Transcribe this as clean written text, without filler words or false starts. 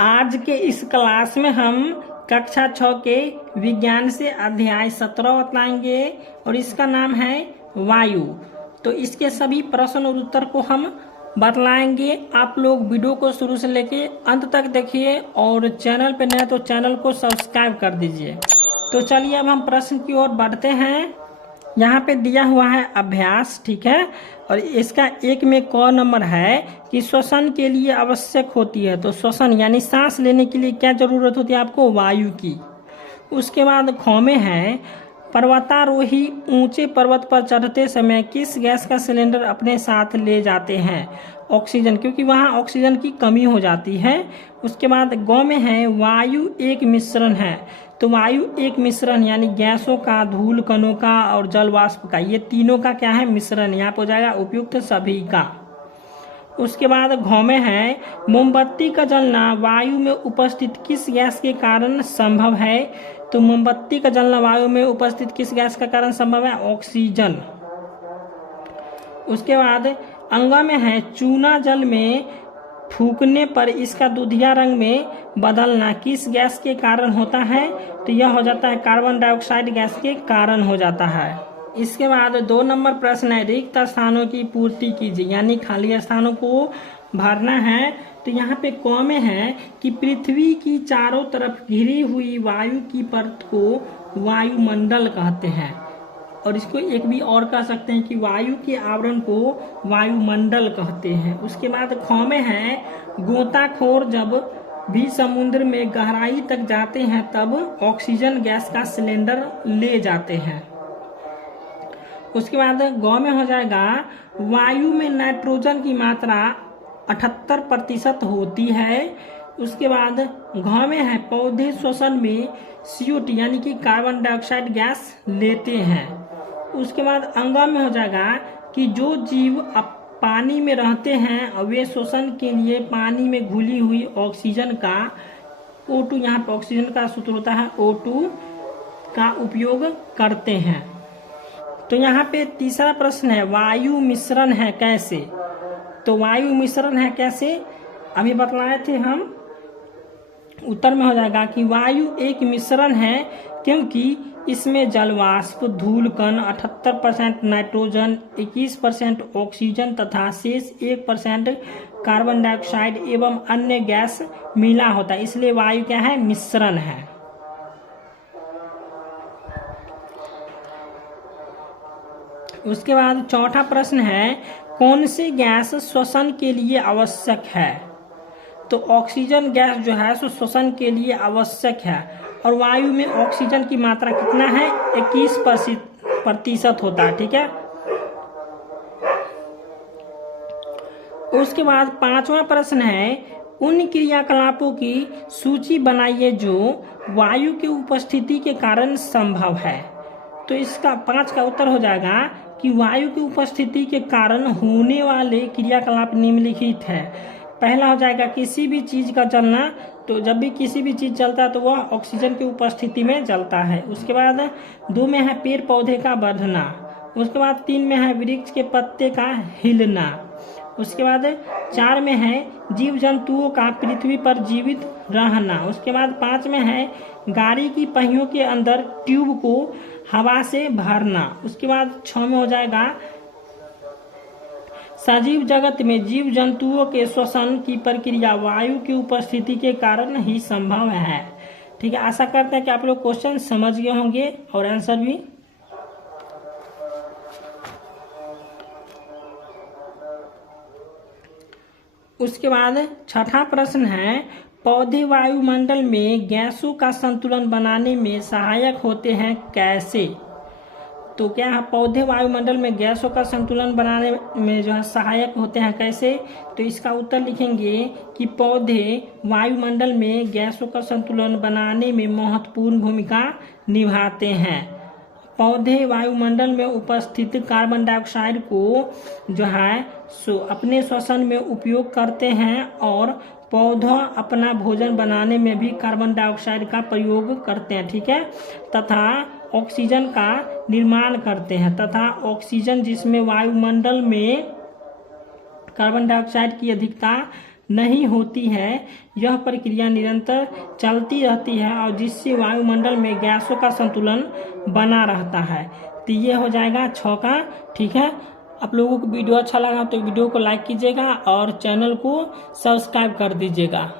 आज के इस क्लास में हम कक्षा 6 के विज्ञान से अध्याय 17 बताएंगे और इसका नाम है वायु। तो इसके सभी प्रश्न और उत्तर को हम बतलाएंगे। आप लोग वीडियो को शुरू से लेके अंत तक देखिए और चैनल पे नए तो चैनल को सब्सक्राइब कर दीजिए। तो चलिए अब हम प्रश्न की ओर बढ़ते हैं। यहाँ पे दिया हुआ है अभ्यास, ठीक है, और इसका एक में क नंबर है कि श्वसन के लिए आवश्यक होती है। तो श्वसन यानी सांस लेने के लिए क्या जरूरत होती है आपको? वायु की। उसके बाद ख में है पर्वतारोही ऊंचे पर्वत पर चढ़ते समय किस गैस का सिलेंडर अपने साथ ले जाते हैं? ऑक्सीजन, क्योंकि वहाँ ऑक्सीजन की कमी हो जाती है। उसके बाद ग में है वायु एक मिश्रण है। तो वायु एक मिश्रण यानी गैसों का, धूल कणों का और जल वाष्प का, ये तीनों का क्या है? मिश्रण। यहाँ पर हो जाएगा उपयुक्त सभी का। उसके बाद घ में है मोमबत्ती का जलना वायु में उपस्थित किस गैस के कारण संभव है? तो मोमबत्ती का जलना वायु में उपस्थित किस गैस का कारण संभव है? ऑक्सीजन। उसके बाद अंग में है चूना जल में फूकने पर इसका दूधिया रंग में बदलना किस गैस के कारण होता है? तो यह हो जाता है कार्बन डाइऑक्साइड गैस के कारण हो जाता है। इसके बाद 2 नंबर प्रश्न है रिक्त स्थानों की पूर्ति कीजिए, यानी खाली स्थानों को भरना है। तो यहाँ पे क में है कि पृथ्वी की चारों तरफ घिरी हुई वायु की परत को वायुमंडल कहते हैं, और इसको एक भी और कह सकते हैं कि वायु के आवरण को वायुमंडल कहते हैं। उसके बाद ख में है गोताखोर जब भी समुद्र में गहराई तक जाते हैं तब ऑक्सीजन गैस का सिलेंडर ले जाते हैं। उसके बाद ग में हो जाएगा वायु में नाइट्रोजन की मात्रा 78% होती है। उसके बाद घ में है पौधे श्वसन में CO2 यानी कि कार्बन डाइऑक्साइड गैस लेते हैं। उसके बाद अंग में हो जाएगा कि जो जीव पानी में रहते हैं वे श्वसन के लिए पानी में घुली हुई ऑक्सीजन का O2, यहाँ पर ऑक्सीजन का सूत्र होता है O2 का उपयोग करते हैं। तो यहाँ पे तीसरा प्रश्न है वायु मिश्रण है कैसे? तो वायु मिश्रण है कैसे अभी बतलाए थे हम। उत्तर में हो जाएगा कि वायु एक मिश्रण है क्योंकि इसमें जलवाष्प, धूल कण, 78% नाइट्रोजन, 21% ऑक्सीजन तथा शेष 1% कार्बन डाइऑक्साइड एवं अन्य गैस मिला होता है, इसलिए वायु क्या है? मिश्रण है। उसके बाद चौथा प्रश्न है कौन सी गैस श्वसन के लिए आवश्यक है? तो ऑक्सीजन गैस जो है सो श्वसन के लिए आवश्यक है, और वायु में ऑक्सीजन की मात्रा कितना है? 21% होता है, ठीक है। उसके बाद 5वां प्रश्न है उन क्रियाकलापों की सूची बनाइए जो वायु की उपस्थिति के कारण संभव है। तो इसका 5 का उत्तर हो जाएगा कि वायु की उपस्थिति के कारण होने वाले क्रियाकलाप निम्नलिखित है। पहला हो जाएगा किसी भी चीज का जलना। तो जब भी किसी भी चीज जलता है तो वह ऑक्सीजन की उपस्थिति में जलता है। उसके बाद 2 में है पेड़ पौधे का बढ़ना। उसके बाद 3 में है वृक्ष के पत्ते का हिलना। उसके बाद 4 में है जीव जंतुओं का पृथ्वी पर जीवित रहना। उसके बाद 5 में है गाड़ी की पहियों के अंदर ट्यूब को हवा से भरना। उसके बाद 6 में हो जाएगा सजीव जगत में जीव जंतुओं के श्वसन की प्रक्रिया वायु की उपस्थिति के कारण ही संभव है। ठीक है, आशा करते हैं कि आप लोग क्वेश्चन समझ गए होंगे और आंसर भी। उसके बाद छठा प्रश्न है पौधे वायुमंडल में गैसों का संतुलन बनाने में सहायक होते हैं कैसे? तो क्या है पौधे वायुमंडल में गैसों का संतुलन बनाने में जो है सहायक होते हैं कैसे? तो इसका उत्तर लिखेंगे कि पौधे वायुमंडल में गैसों का संतुलन बनाने में महत्वपूर्ण भूमिका निभाते हैं। पौधे वायुमंडल में उपस्थित कार्बन डाइऑक्साइड को जो है सो अपने श्वसन में उपयोग करते हैं, और पौधा अपना भोजन बनाने में भी कार्बन डाइऑक्साइड का प्रयोग करते हैं, ठीक है, तथा ऑक्सीजन का निर्माण करते हैं। तथा ऑक्सीजन जिसमें वायुमंडल में कार्बन डाइऑक्साइड की अधिकता नहीं होती है। यह प्रक्रिया निरंतर चलती रहती है और जिससे वायुमंडल में गैसों का संतुलन बना रहता है। तो ये हो जाएगा 6 का। ठीक है, आप लोगों को वीडियो अच्छा लगा तो वीडियो को लाइक कीजिएगा और चैनल को सब्सक्राइब कर दीजिएगा।